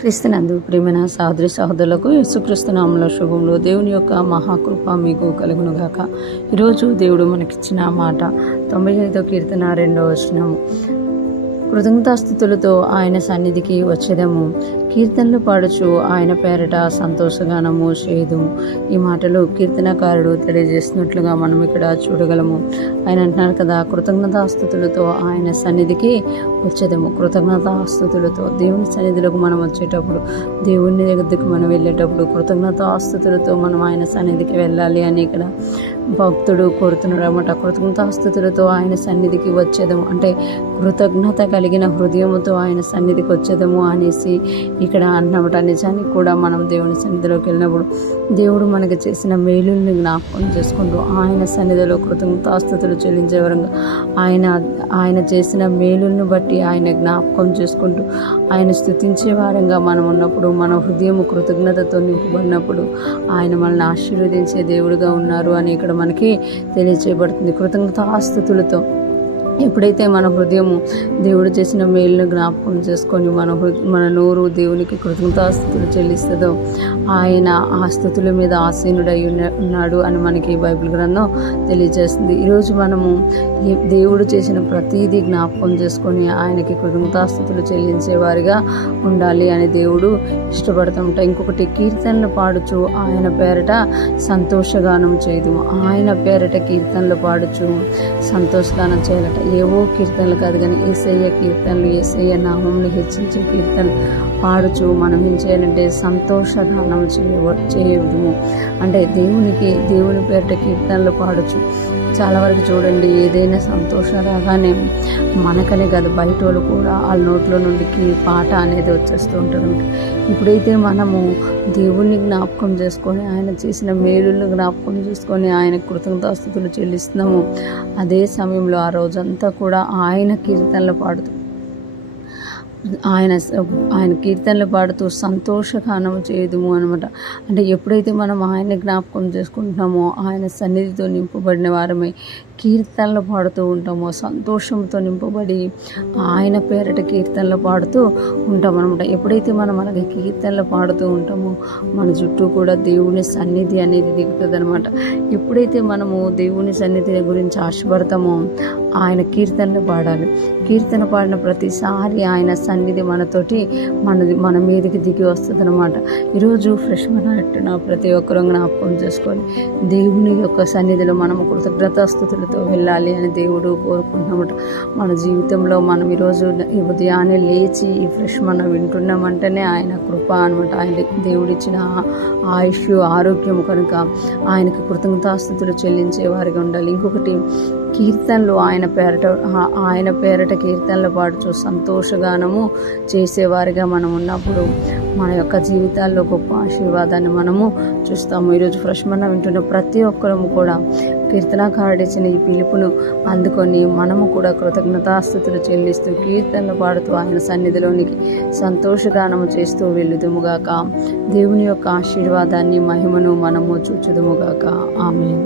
క్రీస్తునందు ప్రియమైన సహోదరి సహోదరులకు యేసుక్రీస్తు నామములో శుభములు. దేవుని యొక్క మహాకృప మీకు కలుగునుగాక. ఈరోజు దేవుడు మనకిచ్చిన మాట 95వ కీర్తన 2వ వచనము. కృతజ్ఞతాస్తుతులతో ఆయన సన్నిధికి వచ్చేదము, కీర్తనలు పాడుచు ఆయన పేరట సంతోషగానము చేయుదుము. ఈ మాటలు కీర్తనకారుడు తెలియజేస్తున్నట్లుగా మనం ఇక్కడ చూడగలము. ఆయన అంటున్నారు కదా, కృతజ్ఞతాస్తుతులతో ఆయన సన్నిధికి వచ్చేదము. కృతజ్ఞతాస్తుతులతో దేవుని సన్నిధిలోకి మనం వచ్చేటప్పుడు, దేవుని దగ్గరికి మనం వెళ్ళేటప్పుడు కృతజ్ఞతాస్తుతులతో మనం ఆయన సన్నిధికి వెళ్ళాలి అని ఇక్కడ భక్తుడు కోరుతున్నాడు అన్నమాట. కృతజ్ఞతాస్తుతులతో ఆయన సన్నిధికి వచ్చేదము అంటే కృతజ్ఞత కలిగిన హృదయముతో ఆయన సన్నిధికి వచ్చేదము అనేసి ఇక్కడ అన్నమాట. నిజానికి కూడా మనం దేవుని సన్నిధిలోకి వెళ్ళినప్పుడు దేవుడు మనకి చేసిన మేలుల్ని జ్ఞాపకం చేసుకుంటూ ఆయన సన్నిధిలో కృతజ్ఞతాస్తుతులు చెల్లించే వరంగా ఆయన చేసిన మేలుల్ని బట్టి ఆయన జ్ఞాపకం చేసుకుంటూ ఆయన స్తుతించే వారంగా మనం ఉన్నప్పుడు, మన హృదయం కృతజ్ఞతతో నింపబడినప్పుడు ఆయన మనల్ని ఆశీర్వదించే దేవుడుగా ఉన్నారు అని ఇక్కడ మనకి తెలియచేయబడుతుంది. కృతజ్ఞతాస్తుతులతో ఎప్పుడైతే మన హృదయము దేవుడు చేసిన మేలును జ్ఞాపకం చేసుకొని మన నోరు దేవునికి కృతజ్ఞతాస్తుతులు చెల్లిస్తుందో ఆయన ఆ స్తుతుల మీద ఆసీనుడై ఉన్నాడు అని మనకి బైబిల్ గ్రంథం తెలియజేస్తుంది. ఈరోజు మనము దేవుడు చేసిన ప్రతీదీ జ్ఞాపకం చేసుకొని ఆయనకి కృతజ్ఞతాస్తుతులు చెల్లించేవారిగా ఉండాలి అని దేవుడు ఇష్టపడుతుంటాం. ఇంకొకటి, కీర్తనలు పాడుచు ఆయన పేరట సంతోషగానం చేయదు. ఆయన పేరట కీర్తనలు పాడుచు సంతోషగానం చేయాలట. ఏవో కీర్తనలు కాదు కానీ యేసయ్య కీర్తనలు, యేసయ్య నామంను హెచ్చించే కీర్తనలు పాడుచు మనం ఏం చేయాలంటే సంతోషగానం చేయవద్దు. అంటే దేవుని పేరిట కీర్తనలు పాడుచు. చాలా వరకు చూడండి, ఏదైనా సంతోషం రాగానే మనకనే కాదు బయట వాళ్ళు కూడా వాళ్ళ నోట్లో నుండి పాట అనేది వచ్చేస్తూ ఉంటారు. ఇప్పుడైతే మనము దేవుణ్ణి జ్ఞాపకం చేసుకొని ఆయన చేసిన మేలులను జ్ఞాపకం చేసుకొని ఆయన కృతజ్ఞతాస్తుతులు చెల్లిస్తున్నాము, అదే సమయంలో ఆ రోజంతా కూడా ఆయన కీర్తనలు పాడుతూ ఆయన కీర్తనలు పాడుతూ సంతోషగానం చేయదుము అనమాట. అంటే ఎప్పుడైతే మనం ఆయన జ్ఞాపకం చేసుకుంటున్నామో, ఆయన సన్నిధితో నింపబడిన వారమై కీర్తనలు పాడుతూ ఉంటామో, సంతోషంతో నింపబడి ఆయన పేరట కీర్తనలు పాడుతూ ఉంటాం అనమాట. ఎప్పుడైతే మనం అలాగే కీర్తనలు పాడుతూ ఉంటామో మన చుట్టూ కూడా దేవుని సన్నిధి అనేది దిగుతుంది అనమాట. ఎప్పుడైతే మనము దేవుని సన్నిధి గురించి ఆశపడతామో ఆయన కీర్తనలు పాడాలి. కీర్తన పాడిన ప్రతిసారి ఆయన సన్నిధి మన మీదకి దిగి వస్తుంది అనమాట. ఈరోజు ఫ్రెష్ మన ప్రతి ఒక్కరూ జ్ఞాపకం చేసుకొని దేవుని యొక్క సన్నిధిలో మనము కృతజ్ఞతాస్తుతులతో వెళ్ళాలి అని దేవుడు కోరుకుంటున్నమాట. మన జీవితంలో మనం ఈరోజు ఉదయాన్నే లేచి ఈ ఫ్రెష్ మనం వింటున్నామంటేనే ఆయన కృప అనమాట. ఆయన దేవుడిచ్చిన ఆయుష్, ఆరోగ్యం కనుక ఆయనకు కృతజ్ఞతాస్తుతులు చెల్లించే వారిగా ఉండాలి. ఇంకొకటి, కీర్తనలు ఆయన పేరట కీర్తనలు పాడుచు సంతోషగానము చేసేవారిగా మనం ఉన్నప్పుడు మన యొక్క జీవితాల్లో గొప్ప ఆశీర్వాదాన్ని మనము చూస్తాము. ఈరోజు ఫ్రెష్ మన వింటున్న ప్రతి ఒక్కరము కూడా కీర్తనకారుడిచ్చిన ఈ పిలుపును అందుకొని మనము కూడా కృతజ్ఞతాస్తుతులు చెల్లిస్తూ కీర్తనలు పాడుతూ ఆయన సన్నిధిలోనికి సంతోషగానము చేస్తూ వెళ్ళుదుముగాక. దేవుని యొక్క ఆశీర్వాదాన్ని, మహిమను మనము చూచుదుముగాక. ఆమేన్.